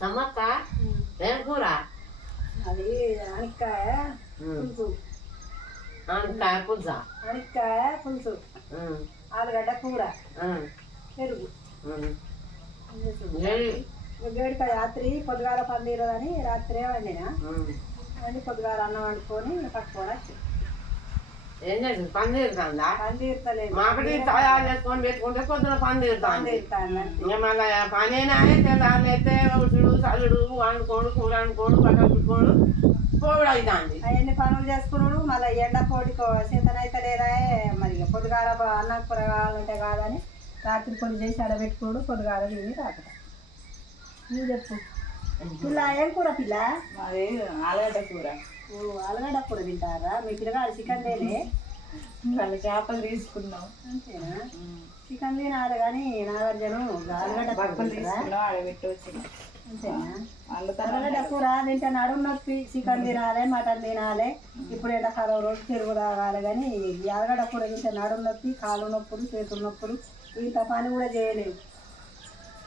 సమ్మక్క ఏం కూర? అది ఆనక్కాయ పులుసు. ఆనక్కాయ పులుసా? ఆనక్కాయ పులుసు, ఆలుగడ్డ కూర, పెరుగు. వేడికాయ రాత్రి పొద్దుగాల పందిరదని రాత్రే వండిన. వండి పొద్దుగాల అన్నం వండుకొని పట్టుకొని వచ్చి ఏం చేసింది? పని తీరుతుందా? పని తీరుతలేదు. మాకటి తయారు చేసుకొని పెట్టుకుంటే పొద్దున పని తీరుతాను. ఇంకా మళ్ళీ పనేనా తెల్లారు అయితే ఉడుచుడు చల్లుడు వండుకోడు కూర వండుకోడు పక్కన పెట్టుకోడు పోవుడు అవుతుంది. అవన్నీ పనులు చేసుకున్నాడు. మళ్ళీ ఎండ కోడికో చేతనైతే లేదా మరి పొద్దుగాల అన్నం కూర కావాలంటే కాదని రాత్రి కొన్ని చేసి ఆడబెట్టుకోడు. పొద్దుగాల తిని రాకట. నువ్వు చెప్పు పిల్ల ఏం కూర? పిల్ల మాది ఆలుగడ్డ కూర. ఆలుగడ్డ కూర తింటారా? మీ పిల్లగాడు చికెన్ తేలే? వాళ్ళ చేపలు తీసుకున్నాం. అంతేనా? చికెన్ తినాలి కానీ నాగార్జును ఆలుగడ్డ పక్కలు తీసుకున్నాం, ఆడబెట్టి వచ్చినాం. అంతేనా? ఆలుగడ్డ కూర తింటే నడుము నొప్పి. చికెన్ తినాలి, మటన్ తినాలి. ఇప్పుడు ఎండాకాలం రోజు పెరుగు తాగాలి. కానీ ఈ ఆలుగడ్డ కూర తింటే నడుము నొప్పి, కాళ్ళు నొప్పులు, చేతులు నొప్పులు, ఇంత పని కూడా చేయలేవు.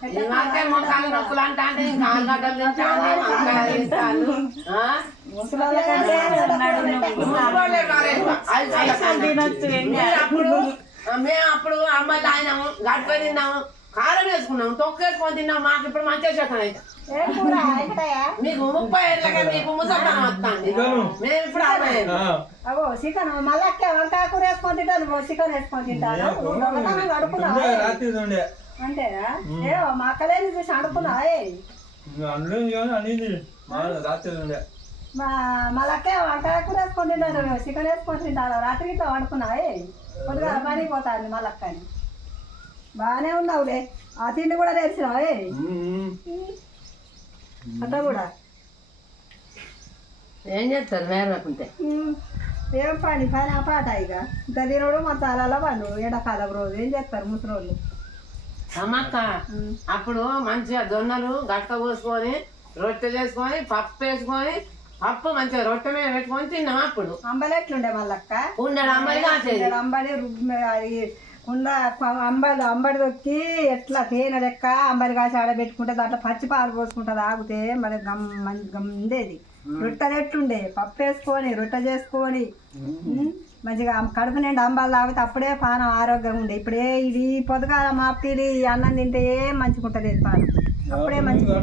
మొక్కలు నొప్పులు అంటే ఇంకా ఆలుగడ్డలు తింటాను. మేము అప్పుడు అమ్మాయిలు తాగినాము, గడ్డ తిన్నాము, కారం వేసుకున్నాము, తొక్క వేసుకొని తిన్నాము. మాకు ఇప్పుడు మంచిగా చెక్కన అయితే మీకు 30 ఏళ్ళకే మీకు ముసల్తానం వస్తుంది. మేము ఇప్పుడు 60 అవో చికెన్ మళ్ళీ వంకాయ కూర వేసుకొని తింటాను, చికెన్ వేసుకొని తింటాను. అంతేనా? ఏ మా అక్కలేని చూసి అనుకున్నావే మళ్ళీ వంకాయ కూర వేసుకొని తింటాను, చికెన్ వేసుకొని తింటాను. రాత్రి ఇట్లా వండుకున్నావే కొద్దిగా పనిపోతాను. మళ్ళక్కని బాగానే ఉన్నావులే. ఆ తిండి కూడా తెరిచినావే అట్లా కూడా. ఏం చేస్తారు వేరకుంటే? ఏం పని ఆ పాట ఇక ఇంత తినడు మసాలాల పండు. ఎండాకాలం రోజు ఏం చేస్తారు ముసలోళ్ళు? అమ్మక్క అప్పుడు మంచిగా జొన్నలు గట్ట పోసుకొని రొట్టె చేసుకొని పప్పు వేసుకొని పప్పు మంచిగా రొట్టె మీద పెట్టుకొని తిన్నాం. అప్పుడు అంబలి ఎట్లుండే మళ్ళక్క? ఉండడు అంబలి కాసేది. అంబలి అది ఉండ అంబడి దొక్కి ఎట్లా తేనె లెక్క అంబలి కాసి ఆడబెట్టుకుంటే దాంట్లో పచ్చి పాలు పోసుకుంటే తాగితే మరి ఉండేది. రొట్టెలు ఎట్లుండే? పప్పు వేసుకొని రొట్టె చేసుకొని మంచిగా కడుపు నిండి అంబాలు తాగితే అప్పుడే పానం ఆరోగ్యంగా ఉండే. ఇప్పుడే ఇది పొద్దుగాల మాపిలి అన్నం తింటే ఏం మంచిగా ఉంటుంది పానం. అప్పుడే మంచిగా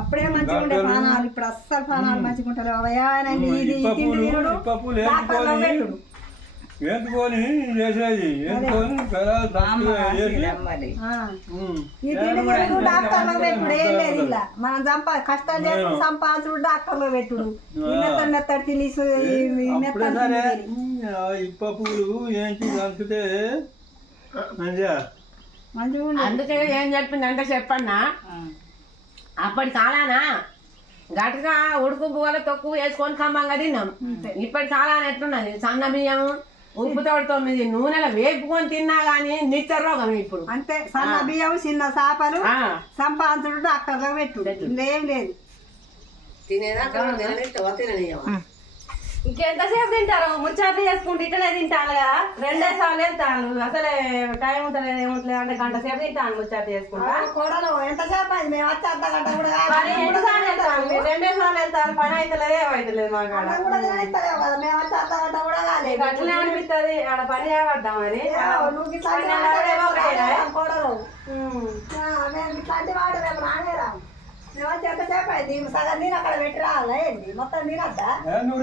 అప్పుడే మంచిగా ఉండే పానాలు. ఇప్పుడు అస్సలు పానాలు మంచిగా ఉంటుంది. అవయానండి ఇది తిండి తినడు వేసుకొని చేసేది ఈ తిండి తినడు డాక్టర్లకు పెట్టుడు ఏం లేదు. ఇలా మనం కష్టాలు చేసి సంపాదించుడు డాక్టర్లో పెట్టుడు. మెత్తడి తిని ఇప్పపులు ఏంటి దంచితే మంచిగా. అందుకే ఏం చెప్పిందంటే చెప్పన్నా, అప్పటి కాలానా గట్టిగా ఉడుకు పువ్వుల తొక్కు వేసుకొని ఖమ్మంగా తిన్నాం. ఇప్పటి కాలాన ఎట్లున్నది? సన్న బియ్యం ఉప్పు తోడు 9 నూనెలో వేపుకొని తిన్నా గానీ నిత్య రోగం ఇప్పుడు. అంతే సన్న బియ్యం చిన్న చేపలు సంపాదించుడు డాక్టర్లో పెట్టుడు ఏం లేదు. తినేదా ఇంకెంతసేపు తింటారు? ముచ్చట్లు చేసుకుంటే ఇట్లనే తింటాను కదా. 2 సార్లు వెళ్తాను. అసలే టైం ఉంటుంది ఏముంటలేదు అంటే గంట సేపు తింటాను ముచ్చట్లు చేసుకుంటా. ఎంతసేపు అయింది? మేము వచ్చి అర్ధ గంట కూడా 2 సార్లు వెళ్తాను. 2 సార్లు వెళ్తాను. పని అవుతలేదు ఏమవుతలేదు మాకు. మేము వచ్చి అర్ధ గంట కూడా కాలేదు. అట్లనే అనిపిస్తుంది. ఆడ పని చేయబడ్డా మరి నువ్వు ఇట్లాంటి వాడు రేపు రానేరా. మేము వచ్చి ఎంతసేపు అయింది? సగం నీరు అక్కడ పెట్టి రావాలా ఏంటి? మొత్తం నీరద్దా? నువ్వు